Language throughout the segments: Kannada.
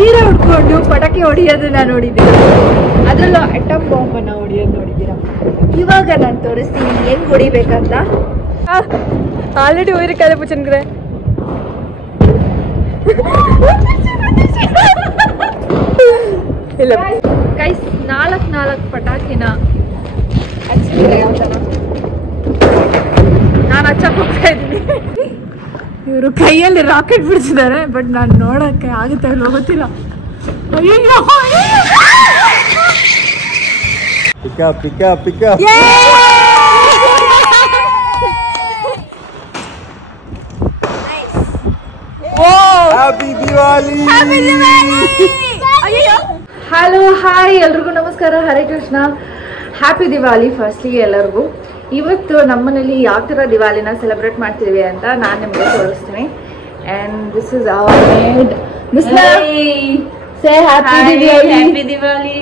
ಸೀರೆ ಉಟ್ಕೊಂಡು ಪಟಾಕಿ ಹೊಡಿಯೋದನ್ನ ನೋಡಿದ್ದೀರಾ, ಅದರಲ್ಲೂ ಅಟಮ್ ಬಾಂಬನ್ನು ಹೊಡಿಯೋದು ನೋಡಿದ್ದೀರಾ. ಇವಾಗ ನಾನು ತೋರಿಸ್ತೀನಿ ಹೆಂಗೆ ಹೊಡಿಬೇಕಂತ. ಆಲ್ರೆಡಿ ಹೋಗಿರಕ್ಕಾದ ಪೂಜನ್ಗ್ರೆ. ಇಲ್ಲ ಗೈಸ್, 4 ಪಟಾಕಿನ ಹಚ್ಚಿದ್ರೆ ಯಾವ ಥರ ನಾನು ಹಚ್ಚಕ್ಕೆ ಹೋಗ್ತಾ ಇದ್ದೀನಿ. ಇವರು ಕೈಯಲ್ಲಿ ರಾಕೆಟ್ ಬಿಡಿಸಿದ್ದಾರೆ, ಬಟ್ ನಾನು ನೋಡೋಕ್ಕೆ ಆಗುತ್ತೆ ಇಲ್ಲ ಗೊತ್ತಿಲ್ಲ. ಅಯ್ಯೋ ಹಲೋ ಹಾಯ್ ಎಲ್ರಿಗೂ ನಮಸ್ಕಾರ, ಹರೇ ಕೃಷ್ಣ, ಹ್ಯಾಪಿ ದಿವಾಲಿ ಫಸ್ಟ್ಲಿ ಎಲ್ಲರಿಗೂ. ಇವತ್ತು ನಮ್ಮನೇಲಿ ಯಾವ ಥರ ದಿವಾಲಿನ ಸೆಲೆಬ್ರೇಟ್ ಮಾಡ್ತೀವಿ ಅಂತ ನಾನು ನಿಮಗೆ ತೋರಿಸ್ತೀನಿ. And this is our maid say happy Diwali.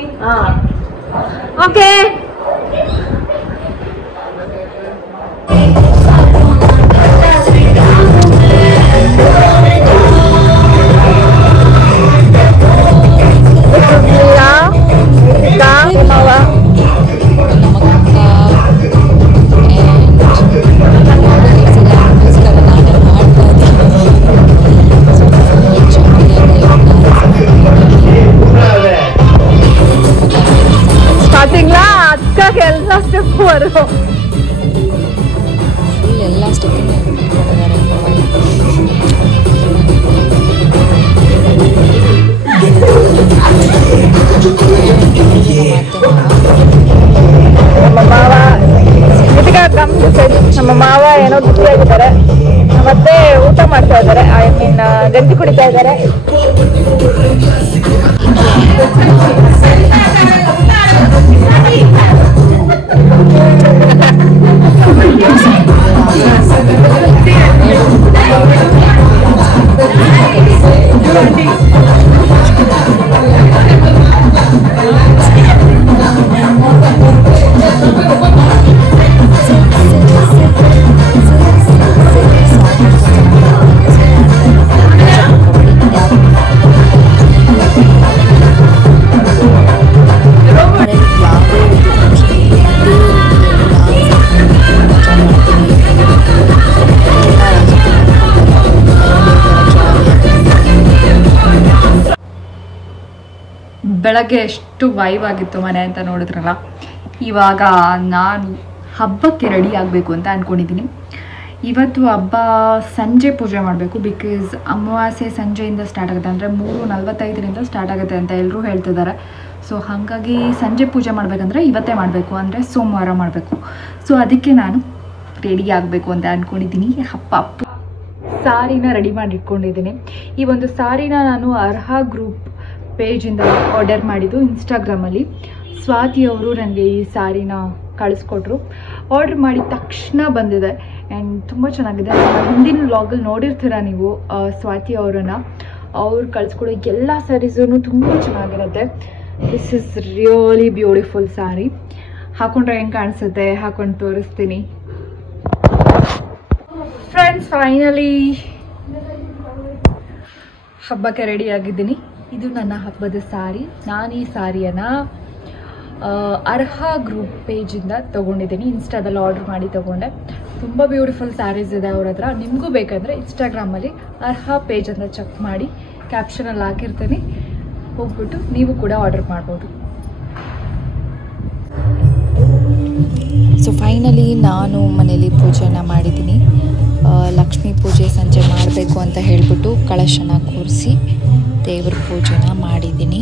Okay, ಸ್ಟಾರ್ಟಿಂಗ್ಲಾ ಅಕ್ಕ ಎಲ್ಲ ಸ್ಟೆಪ್ ಬರು ಎಲ್ಲ ಸ್ಟೆಪ್ ನಮ್ಮ ಮಾವ ಏನೋ ಬಿಸಿಯಾಗಿದ್ದಾರೆ, ಮತ್ತೆ ಊಟ ಮಾಡ್ತಾ ಇದ್ದಾರೆ, ಐ ಮೀನ್ ಗಂಜಿ ಕುಡಿತಾ ಇದ್ದಾರೆ. ಬೆಳಗ್ಗೆ ಎಷ್ಟು ವೈಬ್ ಆಗಿತ್ತು ಮನೆ ಅಂತ ನೋಡಿದ್ರಲ್ಲ. ಇವಾಗ ನಾನು ಹಬ್ಬಕ್ಕೆ ರೆಡಿ ಆಗಬೇಕು ಅಂತ ಅಂದ್ಕೊಂಡಿದ್ದೀನಿ. ಇವತ್ತು ಹಬ್ಬ ಸಂಜೆ ಪೂಜೆ ಮಾಡಬೇಕು, ಬಿಕಾಸ್ ಅಮಾವಾಸ್ಯೆ ಸಂಜೆಯಿಂದ ಸ್ಟಾರ್ಟ್ ಆಗುತ್ತೆ, ಅಂದರೆ 3:45 ಸ್ಟಾರ್ಟ್ ಆಗುತ್ತೆ ಅಂತ ಎಲ್ಲರೂ ಹೇಳ್ತಿದ್ದಾರೆ. ಸೊ ಹಾಗಾಗಿ ಸಂಜೆ ಪೂಜೆ ಮಾಡಬೇಕಂದ್ರೆ ಇವತ್ತೇ ಮಾಡಬೇಕು, ಅಂದರೆ ಸೋಮವಾರ ಮಾಡಬೇಕು. ಸೊ ಅದಕ್ಕೆ ನಾನು ರೆಡಿ ಆಗಬೇಕು ಅಂತ ಅಂದ್ಕೊಂಡಿದ್ದೀನಿ. ಹಬ್ಬ ಸಾರಿನ ರೆಡಿ ಮಾಡಿ ಇಟ್ಕೊಂಡಿದ್ದೀನಿ. ಈ ಒಂದು ಸಾರಿನ ನಾನು ಅರ್ಹ ಗ್ರೂಪ್ ಪೇಜಿಂದ ಆರ್ಡರ್ ಮಾಡಿದ್ದು ಇನ್ಸ್ಟಾಗ್ರಾಮಲ್ಲಿ. ಸ್ವಾತಿ ಅವರು ನನಗೆ ಈ ಸಾರಿನ ಕಳಿಸ್ಕೊಟ್ರು. ಆರ್ಡ್ರ್ ಮಾಡಿದ ತಕ್ಷಣ ಬಂದಿದೆ ಆ್ಯಂಡ್ ತುಂಬ ಚೆನ್ನಾಗಿದೆ. ಹಿಂದಿನ ವ್ಲಾಗಲ್ಲಿ ನೋಡಿರ್ತೀರ ನೀವು ಸ್ವಾತಿ ಅವರನ್ನು. ಅವ್ರು ಕಳಿಸ್ಕೊಡೋ ಎಲ್ಲ ಸ್ಯಾರೀಸೂ ತುಂಬ ಚೆನ್ನಾಗಿರುತ್ತೆ. ದಿಸ್ ಇಸ್ ರಿಯಲಿ ಬ್ಯೂಟಿಫುಲ್ ಸಾರಿ. ಹಾಕೊಂಡ್ರೆ ಹೆಂಗೆ ಕಾಣಿಸುತ್ತೆ ಹಾಕೊಂಡು ತೋರಿಸ್ತೀನಿ. ಫ್ರೆಂಡ್ಸ್, ಫೈನಲಿ ಹಬ್ಬಕ್ಕೆ ರೆಡಿ ಆಗಿದ್ದೀನಿ. ಇದು ನನ್ನ ಹಬ್ಬದ ಸಾರಿ. ನಾನು ಈ ಸಾರಿಯನ್ನು ಅರ್ಹ ಗ್ರೂಪ್ ಪೇಜಿಂದ ತೊಗೊಂಡಿದ್ದೀನಿ. ಇನ್ಸ್ಟಾದಲ್ಲಿ ಆರ್ಡ್ರ್ ಮಾಡಿ ತೊಗೊಂಡೆ. ತುಂಬ ಬ್ಯೂಟಿಫುಲ್ ಸ್ಯಾರೀಸ್ ಇದೆ ಅವ್ರ ಹತ್ರ. ನಿಮಗೂ ಬೇಕಂದರೆ ಇನ್ಸ್ಟಾಗ್ರಾಮಲ್ಲಿ ಅರ್ಹ ಪೇಜ್ ಅಂತ ಚೆಕ್ ಮಾಡಿ, ಕ್ಯಾಪ್ಷನಲ್ಲಿ ಹಾಕಿರ್ತೀನಿ, ಹೋಗ್ಬಿಟ್ಟು ನೀವು ಕೂಡ ಆರ್ಡರ್ ಮಾಡ್ಬೋದು. ಸೊ ಫೈನಲಿ ನಾನು ಮನೇಲಿ ಪೂಜೆನ ಮಾಡಿದ್ದೀನಿ. ಲಕ್ಷ್ಮೀ ಪೂಜೆ ಸಂಜೆ ಮಾಡಬೇಕು ಅಂತ ಹೇಳಿಬಿಟ್ಟು ಕಳಶನ ಕೂರಿಸಿ ದೇವ್ರ ಪೂಜೆನ ಮಾಡಿದ್ದೀನಿ.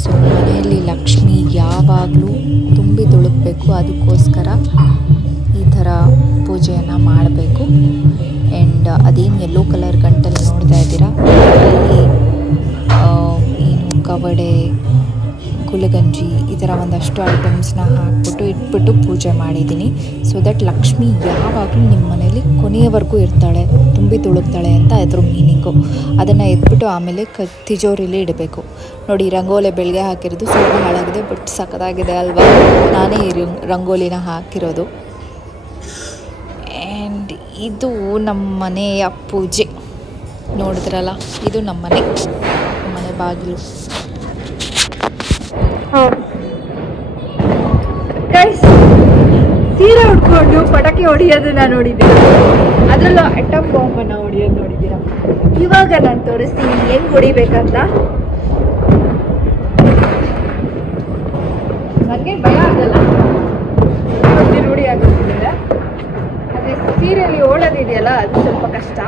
ಸೊ ಮನೆಯಲ್ಲಿ ಲಕ್ಷ್ಮಿ ಯಾವಾಗಲೂ ತುಂಬಿ ತುಳುಕಬೇಕು, ಅದಕ್ಕೋಸ್ಕರ ಈ ಥರ ಪೂಜೆಯನ್ನು ಮಾಡಬೇಕು. ಆ್ಯಂಡ್ ಅದೇನು ಯೆಲ್ಲೋ ಕಲರ್ ಗಂಟಲ್ಲಿ ನೋಡ್ತಾ ಇದ್ದೀರಾ, ಅಲ್ಲಿ ಏನು ಕವಡೆ, ಗುಲಗಂಜಿ ಈ ಥರ ಒಂದಷ್ಟು ಐಟಮ್ಸ್ನ ಹಾಕ್ಬಿಟ್ಟು ಇಟ್ಬಿಟ್ಟು ಪೂಜೆ ಮಾಡಿದ್ದೀನಿ. ಸೊ ದಟ್ ಲಕ್ಷ್ಮಿ ಯಾವಾಗಲೂ ನಿಮ್ಮ ಮನೇಲಿ ಕೊನೆಯವರೆಗೂ ಇರ್ತಾಳೆ, ತುಂಬಿ ತುಳುಕ್ತಾಳೆ ಅಂತ ಅದ್ರ ಮೀನಿಂಗು. ಅದನ್ನು ಎತ್ಬಿಟ್ಟು ಆಮೇಲೆ ತಿಜೋರಿಲಿ ಇಡಬೇಕು. ನೋಡಿ, ರಂಗೋಲಿ ಬೆಳಗ್ಗೆ ಹಾಕಿರೋದು ಸ್ವಲ್ಪ ಹಾಳಾಗಿದೆ, ಬಟ್ ಸಖತ್ತಾಗಿದೆ ಅಲ್ವಾ. ನಾನೇ ಈ ರಂಗೋಲಿನ ಹಾಕಿರೋದು. ಆ್ಯಂಡ್ ಇದು ನಮ್ಮ ಮನೆಯ ಪೂಜೆ ನೋಡಿದ್ರಲ್ಲ, ಇದು ನಮ್ಮ ಮನೆ ಬಾಗಿಲು. ಸೀರೆ ಉಟ್ಕೊಂಡು ಪಟಾಕಿ ಹೊಡಿಯೋದನ್ನ ನೋಡಿದ್ದೀರ, ಅದರಲ್ಲೂ ಅಟಮ್ ಬಾಂಬನ್ನು ಹೊಡಿಯೋದು ನೋಡಿದ್ದೀರ. ಇವಾಗ ನಾನು ತೋರಿಸ್ತೀನಿ ಹೆಂಗ್ ಹೊಡಿಬೇಕಂತ. ನನಗೆ ಭಯ ಆಗಲ್ಲ, ರೂಢಿ ಆಗೋದಿಲ್ಲ. ಅದೇ ಸೀರೆಯಲ್ಲಿ ಓಡೋದಿದೆಯಲ್ಲ ಅದು ಸ್ವಲ್ಪ ಕಷ್ಟ.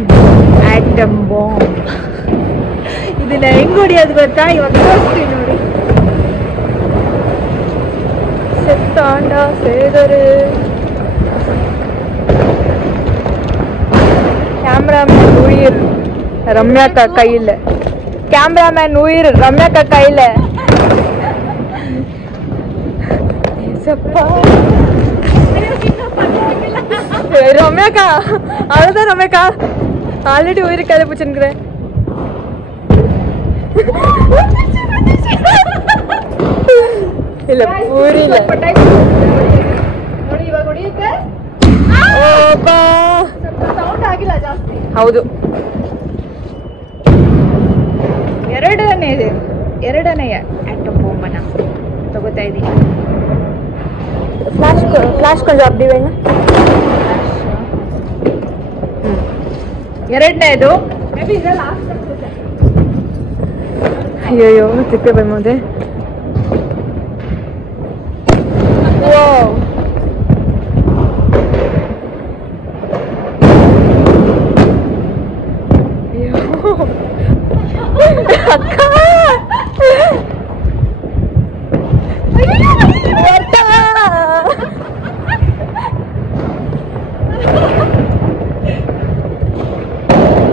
ಇದು ಆಟಮ್ ಬಾಂಬ್. ಇದನ್ನ ಹೆಂಗ್ ಹೊಡಿಯೋದು ಗೊತ್ತಾ? ಇವಾಗ ತೋರಿಸ್ತೀನಿ ನೋಡಿ. செத்தாண்ட சேதரு. கேமராமேன் உயிர் ரம்யாக்கா கையில. கேமராமேன் உயிர் ரம்யாக்கா கையில. ரம்யாக்கா அவ்வளவுதான். ரம்யாக்கா ஆல்ரெடி உயிர் கையில பிடிச்சிருக்கிறேன். ಇಲ್ಲ ಪೂರಿ ಇಲ್ಲ ನೋಡಿ. ಇವಾಗ ಹೊಡಿಯುತ್ತೆ. ಸೌಂಡ್ ಆಗಿಲ್ಲ ಜಾಸ್ತಿ. ಹೌದು. ಎರಡನೆಯ ಆಟಮ್ ಬಾಂಬನ್ನ ತಗೋತಾ ಇದ್ದೀನಿ. ಫ್ಲಾಶ್ ಕೊಂಡು ಹಾಕ್ತೀವಿ. ಎರಡನೇದು ಮೇ ಬಿ ಇದೆಲ್ಲ ಆಗ್ತದೆ. ಅಯ್ಯೋ ತಿಪ್ಪೆ ಬಂದೆ.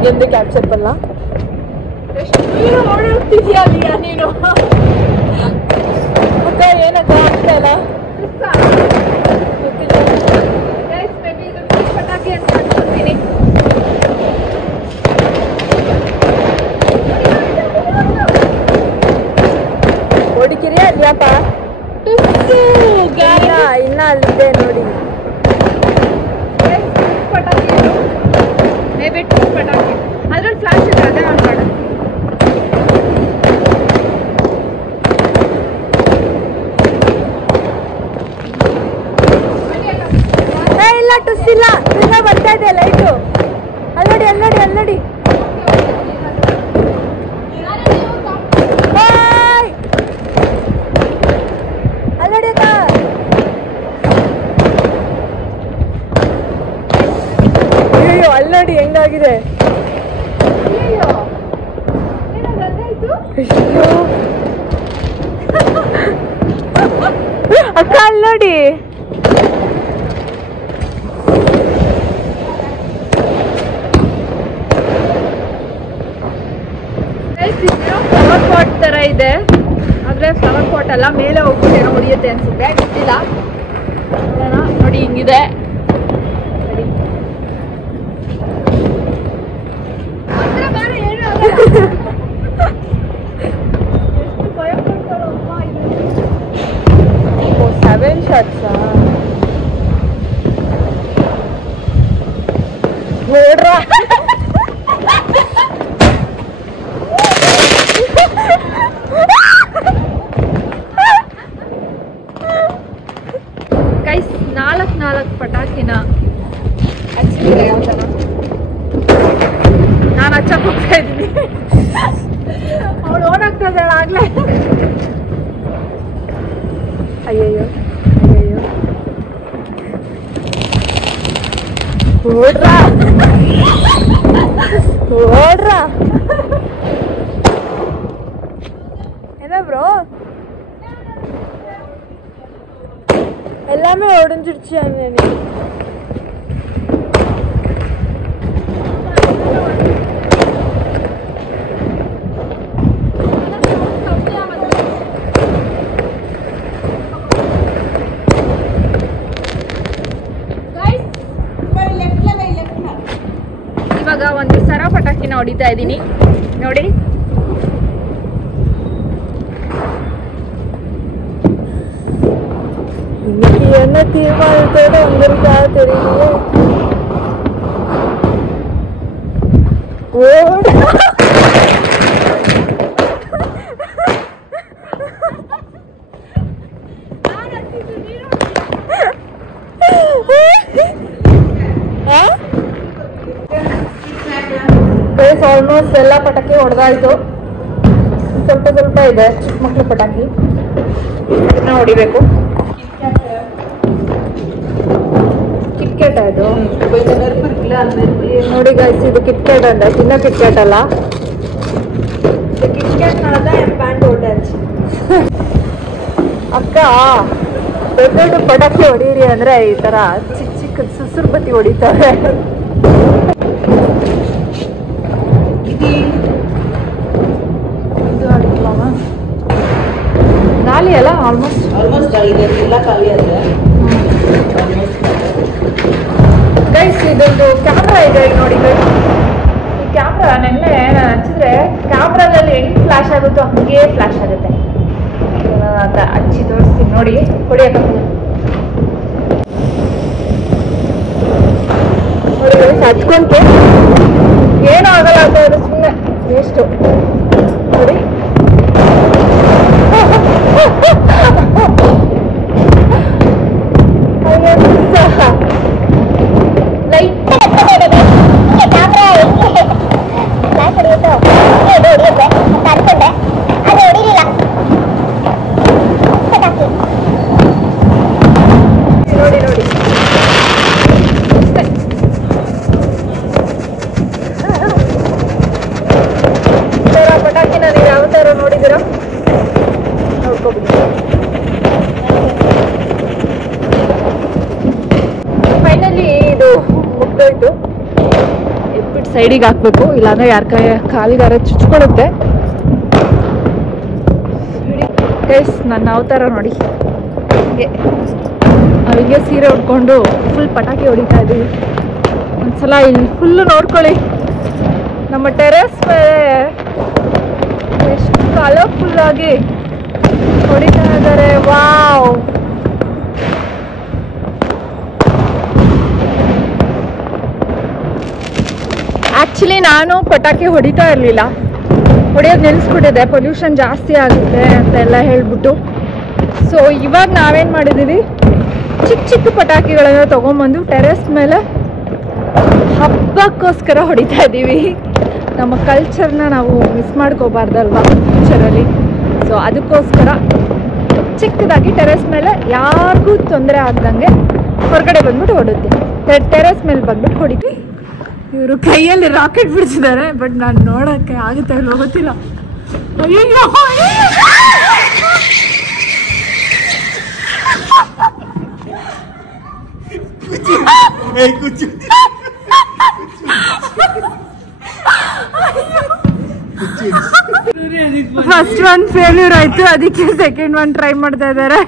ಎಂದು ಕ್ಯಾಪ್ಚರ್ ಬಲ್ಲ ಓಡಾಡ್ತಿದ್ಯಾ ನೀನು? ಅಕ್ಕ ಏನಕ್ಕ ಆಗ್ತಾ ಇಲ್ಲ. ಪಟಾಕಿ ಅಂತ ಅನ್ಕೊಳ್ತೀನಿ. ಹೊಡಿಕಿರಿಯಾ ಅದ್ಯಾಪ? ಇನ್ನ ಅಲ್ಲಿದೆ ನೋಡಿ. ಪಟಾಕಿ ಮೇ ಬಿ ಪಟಾಕಿ ಅದ್ರಲ್ಲಿ ಫ್ಲಾಶ್ ಇದೆ, ಅದೇ ಆನ್ ಮಾಡು. ಇಲ್ಲ ಟುಸ್ ಇಲ್ಲ, ಇಲ್ಲ ಬರ್ತಾ ಇದೆ ಲೈಟು. ಅಲ್ಲಡಿ ಅಲ್ಲಡಿ ಅಲ್ಲಡಿ. ಅಲ್ಲಡಿ ಅಕ್ಕ. ಅಯ್ಯೋ ಅಲ್ಲಡಿ ಹೆಂಗಾಗಿದೆ. ಅಕ್ಕ ಅಲ್ಲಡಿ. ಫ್ಲವರ್ ಪಾಟ್ ತರ ಇದೆ, ಆದ್ರೆ ಫ್ಲವರ್ ಪಾಟ್ ಅಲ್ಲ. ಮೇಲೆ ಹೋಗ್ಬಿಟ್ಟು ಏನೋ ಹೊಡಿಯುತ್ತೆ ಅನ್ಸುತ್ತೆ, ಗೊತ್ತಿಲ್ಲ. ನೋಡಿ ಹಿಂಗಿದೆ. ಸೆವೆನ್ ಶಾಟ್ಸ್ ನೋಡ್ರ. ಗೈಸ್, ನಾಲ್ಕು ಪಟಾಕಿನ ಹಚ್ಚಿದ್ರೆ ಯಾವ ಥರ ನಾನು ಹಚ್ಚಕ್ಕೆ ಹೋಗ್ತಾ ಇದ್ದೀನಿ. ಅವಳು ಓನ್ ಆಗ್ತಾ ಇದ್ದಾಳೆ ಆಗ್ಲೇ. ಅಯ್ಯಯ್ಯೋ ಅಯ್ಯಯ್ಯೋ ಓಡ್ರಾ ஓடுறா என்ன ப்ரோ எல்லாமே ஒடிஞ்சிடுச்சு அங்க நீ ಇವಾಗ ಒಂದು ಸರ ಪಟಾಕಿನ ಹೊಡಿತಾ ಇದ್ದೀನಿ ನೋಡಿ. என்ன தீர்மானத்தோட வந்திருக்கா தெரியலையே. ಆಲ್ಮೋಸ್ಟ್ ಎಲ್ಲ ಪಟಾಕಿ ಹೊಡೆದಾಯ್ತು. ಸ್ವಲ್ಪ ಸ್ವಲ್ಪ ಇದೆ ಚಿಕ್ಕ ಮಕ್ಳು ಪಟಾಕಿ, ಇದನ್ನ ಹೊಡಿಬೇಕು. ಕಿಟ್ಕ್ಯಾಟ್ ಅದು ನೋಡಿ ಗೈಸ್, ಇದು ಕಿಟ್ಕ್ಯಾಟ್ ಅಂತ, ಚಿನ್ನ ಕಿಟ್ಕ್ಯಾಟ್ ಅಲ್ಲ. ಅಕ್ಕ ದೊಡ್ಡ ದೊಡ್ಡ ಪಟಾಕಿ ಹೊಡೀರಿ ಅಂದ್ರೆ ಈ ತರ ಚಿಕ್ಕ ಚಿಕ್ಕ ಸುಸುರು ಬತ್ತಿ ಹೊಡಿತಾರೆ. ಇದು ಅಡಿಕ್ಲಮ್ಮ ಗಾಲಿ ಅಲ್ಲ, ಆಲ್ಮೋಸ್ಟ್ ಎಲ್ಲ ಖಾಲಿ ಆದ್ರೆ ಗೈಸ್ ಇದೊಂದು ಕ್ಯಾಮ್ರಾ ಇದೆ ನೋಡಿ ಗೈಸ್. ಈ ಕ್ಯಾಮ್ರಾ ನೆನ್ನೆ ನಾನು ಹಚ್ಚಿದ್ರೆ ಕ್ಯಾಮ್ರಾದಲ್ಲಿ ಹೆಂಗ್ ಫ್ಲಾಶ್ ಆಗುತ್ತೋ ಹಂಗೆ ಫ್ಲಾಶ್ ಆಗುತ್ತೆ ಅಂತ ಹಚ್ಚಿ ತೋರಿಸ್ತೀನಿ ನೋಡಿ. ಹೊಡಿಯಕ್ಕ ನೋಡಿ ಗೈಸ್, ಹಚ್ಕೊಂತೆ ಏನೂ ಆಗಲ್ಲ ಅಂತ, ಅದು ಸುಮ್ಮನೆ ವೇಸ್ಟು ನೋಡಿ. ನೋಡಿ ನೋಡಿ ಪಟಾಕಿನ ನೀವು ಯಾವ ಥರ ನೋಡಿದ್ದೀರಾ ನೋಡ್ಕೋಬಿಡಿ. ಫೈನಲಿ ಇದು ಮುಗ್ದೋಯ್ತು. ಎತ್ಬಿಟ್ಟು ಸೈಡಿಗೆ ಹಾಕ್ಬೇಕು, ಇಲ್ಲಾಂದ್ರೆ ಯಾರ ಕಾಲಿಗಾರ ಚುಚ್ಕೊಳ್ಳುತ್ತೆ. ಗೈಸ್ ನನ್ನ ಅವತಾರ ನೋಡಿ, ಹಿಂಗೆ ಅವಿಗೆ ಸೀರೆ ಉಟ್ಕೊಂಡು ಫುಲ್ ಪಟಾಕಿ ಹೊಡಿತಾ ಇದ್ದೀವಿ. ಒಂದ್ಸಲ ಇಲ್ಲಿ ಫುಲ್ಲು ನೋಡ್ಕೊಳ್ಳಿ, ನಮ್ಮ ಟೆರೆಸ್ ಮೇಲೆ ಎಷ್ಟು ಕಲರ್ಫುಲ್ಲಾಗಿ ಹೊಡಿತಾ ಇದ್ದಾರೆ. ವಾವ್, ಆ್ಯಕ್ಚುಲಿ ನಾನು ಪಟಾಕಿ ಹೊಡಿತಾ ಇರಲಿಲ್ಲ, ಹೊಡೆಯೋದು ನಿಲ್ಲಿಸ್ಬಿಟ್ಟಿದೆ, ಪೊಲ್ಯೂಷನ್ ಜಾಸ್ತಿ ಆಗುತ್ತೆ ಅಂತೆಲ್ಲ ಹೇಳ್ಬಿಟ್ಟು. ಸೊ ಇವಾಗ ನಾವೇನು ಮಾಡಿದ್ದೀವಿ, ಚಿಕ್ಕ ಚಿಕ್ಕ ಪಟಾಕಿಗಳನ್ನು ತೊಗೊಂಬಂದು ಟೆರೆಸ್ ಮೇಲೆ ಹಬ್ಬಕ್ಕೋಸ್ಕರ ಹೊಡಿತಾ ಇದ್ದೀವಿ. ನಮ್ಮ ಕಲ್ಚರ್ನ ನಾವು ಮಿಸ್ ಮಾಡ್ಕೋಬಾರ್ದಲ್ವಾ ಫ್ಯೂಚರಲ್ಲಿ. ಸೊ ಅದಕ್ಕೋಸ್ಕರ ಚಿಕ್ಕದಾಗಿ ಟೆರೆಸ್ ಮೇಲೆ ಯಾರಿಗೂ ತೊಂದರೆ ಆಗ್ದಂಗೆ ಹೊರಗಡೆ ಬಂದ್ಬಿಟ್ಟು ಹೊಡುತ್ತೆ. ಟೆರೆಸ್ ಮೇಲೆ ಬಂದ್ಬಿಟ್ಟು ಹೊಡಿತೀವಿ. ಇವರು ಕೈಯಲ್ಲಿ ರಾಕೆಟ್ ಬಿಡಿಸಿದ್ದಾರೆ, ಬಟ್ ನಾನು ನೋಡೋಕ್ಕೆ ಆಗುತ್ತೆ ಇಲ್ಲೋ ಗೊತ್ತಿಲ್ಲ. ಅಯ್ಯೋ ಫಸ್ಟ್ ಒನ್ ಫೇಲ್ಯೂರ್ ಆಯ್ತು, ಅದಕ್ಕೆ ಸೆಕೆಂಡ್ ಒನ್ ಟ್ರೈ ಮಾಡ್ತಾ ಇದ್ದಾರೆ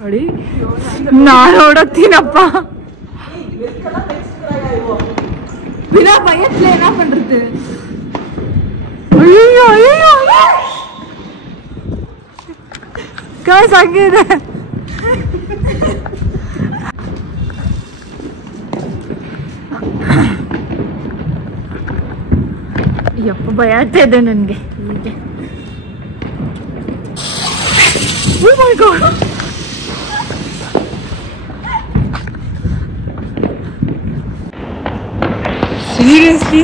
ನೋಡಿ. ನಾನು ಓಡೋಗ್ತೀನಪ್ಪ, बिना பயத்துல என்ன பண்றது? ஐயோ ஐயோ गाइस आगे ಇದೆ. ಯಪ್ಪ ಭಯ ಆಗ್ತಾ ಇದೆ ನನಗೆ ಹೀಗೆ. ಓ ಮೈ ಗಾಡ್, சீரியஸ்லி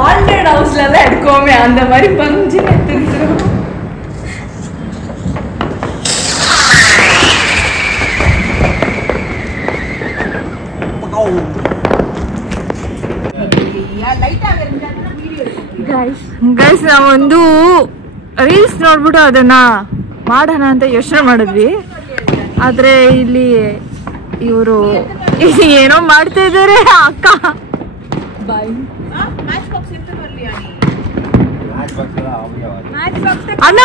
ஹாண்டட் ஹவுஸ்ல எல்லாம் எடுக்கோமே அந்த மாதிரி பஞ்சு எடுத்துக்கிறோம். ಗೈಸ್ ನಾವೊಂದು ರೀಲ್ಸ್ ನೋಡ್ಬಿಟ್ಟು ಅದನ್ನ ಮಾಡೋಣ ಅಂತ ಯೋಚನೆ ಮಾಡಿದ್ವಿ, ಆದ್ರೆ ಇಲ್ಲಿ ಇವರು ಏನೋ ಮಾಡ್ತಾ ಇದ್ದಾರೆ. ಅಕ್ಕ ಅಣ್ಣ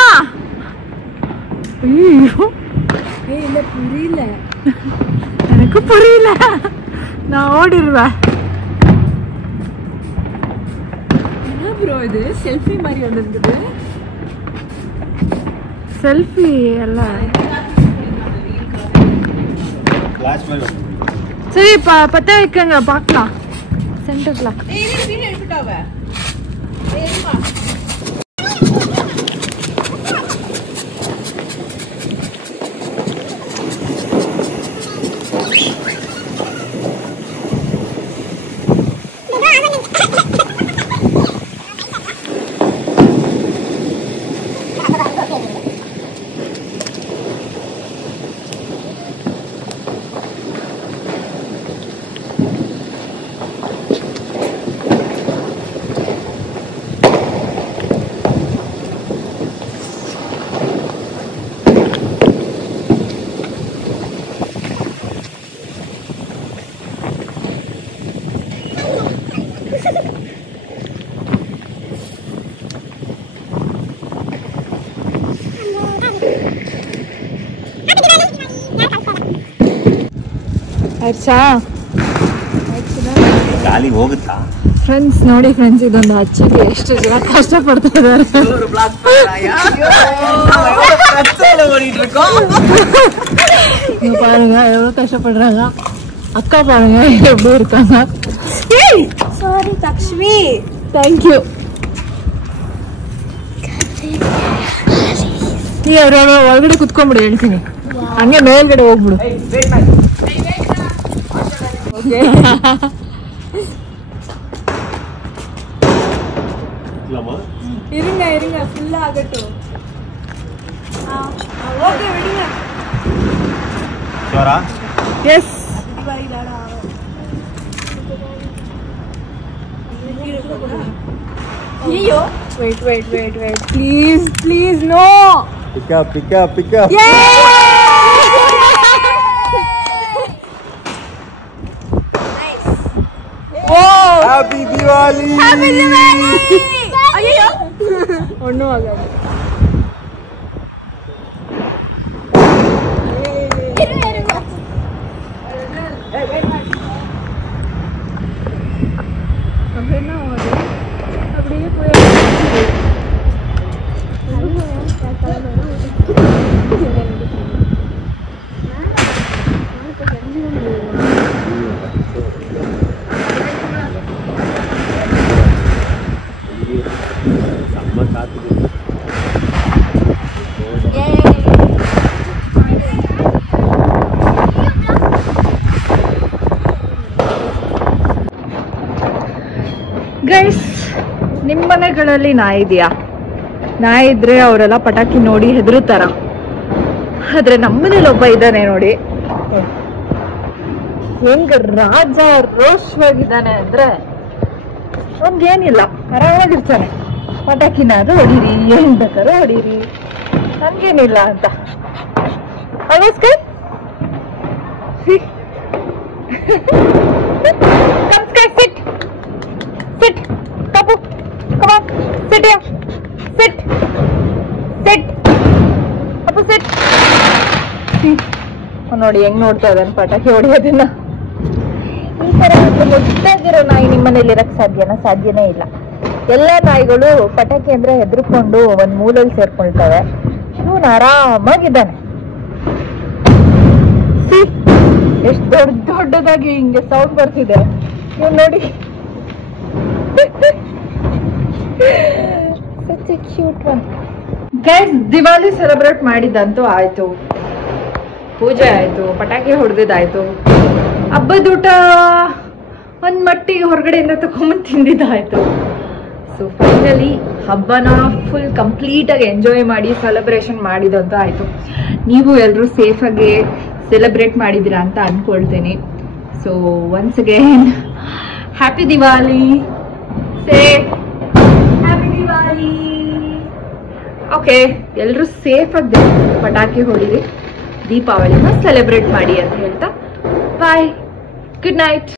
ಪುರಿಯಿಲ್ಲ, ನನಗೂ ಪುರಿಯಿಲ್ಲ, ನಾ ಓಡಿಲ್ವ ப்ரோ. இது செல்ஃபி மாதிரி வந்துருக்குது, செல்ஃபி அல்ல. சரி பத்த வைக்கங்க பார்க்கலாம் சென்டர்ல. ಹರ್ಷಾ ಗಾಳಿ ಹೋಗುತ್ತಾ? ಫ್ರೆಂಡ್ಸ್ ನೋಡಿ ಫ್ರೆಂಡ್ಸ್, ಇದೊಂದು ಹಚ್ಚಿಗೆ ಎಷ್ಟು ಜನ ಕಷ್ಟಪಡ್ತಾ ಇದ್ದಾರೆ. பாருங்க எவ்வளோ கஷ்டப்படுறாங்க. அக்கா பாருங்க எப்படி இருக்காங்க. ಸಾರಿ ಲಕ್ಷ್ಮಿ. Thank you. ನೀ ಅವ್ರ ಒಳಗಡೆ ಕುತ್ಕೊಂಡ್ಬಿಡು, ಹೇಳ್ತೀನಿ. ಹಂಗೆ ಮೇಲ್ಗಡೆ ಹೋಗ್ಬಿಡು. இருங்க இருங்க ஃபுல்லா ஆகட்டும். ஓகே விடுங்க. சோரா? எஸ். ஐயோ wait please no. Pick up. Nice. Wow. Happy Diwali. ஐயோ ஒண்ணும் ஆகாது. இருங்க அப்படின்னா அப்படியே போய் செம்ம காத்து. ಗೈಸ್, ನಿಮ್ಮ ಮನೆಗಳಲ್ಲಿ ನಾಯಿ ಇದೆಯಾ? ನಾಯಿ ಇದ್ರೆ ಅವರೆಲ್ಲ ಪಟಾಕಿ ನೋಡಿ ಹೆದರುತ್ತಾರ. ಆದ್ರೆ ನಮ್ಮನೇಲಿ ಒಬ್ಬ ಇದ್ದಾನೆ ನೋಡಿ, ಹೆಂಗ ರಾಜ ರೋಷವಾಗಿದ್ದಾನೆ ಅಂದ್ರೆ ಒಂದೇನಿಲ್ಲ, ಆರಾಮಾಗಿರ್ತಾನೆ. ಪಟಾಕಿನಾದ್ರೂ ಹೊಡೀರಿ, ಏನ್ ಬೇಕಾದ್ರೂ ಹೊಡೀರಿ, ಹಂಗೇನಿಲ್ಲ ಅಂತ. ಅವಸ್ಕೈ Sit, Kapu, come on, sit here, sit, Kapu sit. ನೋಡಿ ಹೆಂಗ್ ನೋಡ್ತಾ ಇದ್ದಾನೆ ಪಟಾಕಿ ಹೊಡೆಯೋದನ್ನ. ಈ ತರ ಮುದ್ದಾಗಿರೋ ನಾಯಿ ನಿಮ್ಮ ಮನೇಲಿ ಇರಕ್ ಸಾಧ್ಯನೇ ಇಲ್ಲ. ಎಲ್ಲ ನಾಯಿಗಳು ಪಟಾಕಿ ಅಂದ್ರೆ ಹೆದರ್ಕೊಂಡು ಒಂದ್ ಮೂಲೆಯಲ್ಲಿ ಸೇರ್ಕೊಳ್ತವೆ. ಇವನು ಆರಾಮಾಗಿದ್ದಾನೆ. ಎಷ್ಟು ದೊಡ್ಡದಾಗಿ ಹಿಂಗೆ ಸೌಂಡ್ ಬರ್ತಿದೆ. ಇವ್ ನೋಡಿ, such a cute one. Guys, Diwali celebrate ಮಾಡಿದಂತೂ ಆಯ್ತು, ಪೂಜೆ ಆಯ್ತು, ಪಟಾಕಿ ಹೊಡೆದಿದ್ದಾಯ್ತು, ಹಬ್ಬದ ಊಟ ಒಂದ್ ಮಟ್ಟಿಗೆ ಹೊರಗಡೆಯಿಂದ ತಗೊಂಬಂದು ತಿಂದಿದ್ದಾಯ್ತು. ಸೊ ಫೈನಲಿ ಹಬ್ಬನ ಫುಲ್ ಕಂಪ್ಲೀಟ್ ಆಗಿ ಎಂಜಾಯ್ ಮಾಡಿ ಸೆಲೆಬ್ರೇಷನ್ ಮಾಡಿದಂತೂ ಆಯ್ತು. ನೀವು ಎಲ್ಲರೂ ಸೇಫ್ ಆಗಿ ಸೆಲೆಬ್ರೇಟ್ ಮಾಡಿದ್ದೀರಾ ಅಂತ ಅನ್ಕೊಳ್ತೇನೆ. So once again happy Diwali. Happy Diwali. Okay, ಎಲ್ಲರೂ ಸೇಫ್ ಆಗಿ ಪಟಾಕಿ ಹೊಡೀರಿ, ದೀಪಾವಳಿನ ಸೆಲೆಬ್ರೇಟ್ ಮಾಡಿ ಅಂತ ಹೇಳ್ತಾ ಬಾಯ್, ಗುಡ್ ನೈಟ್.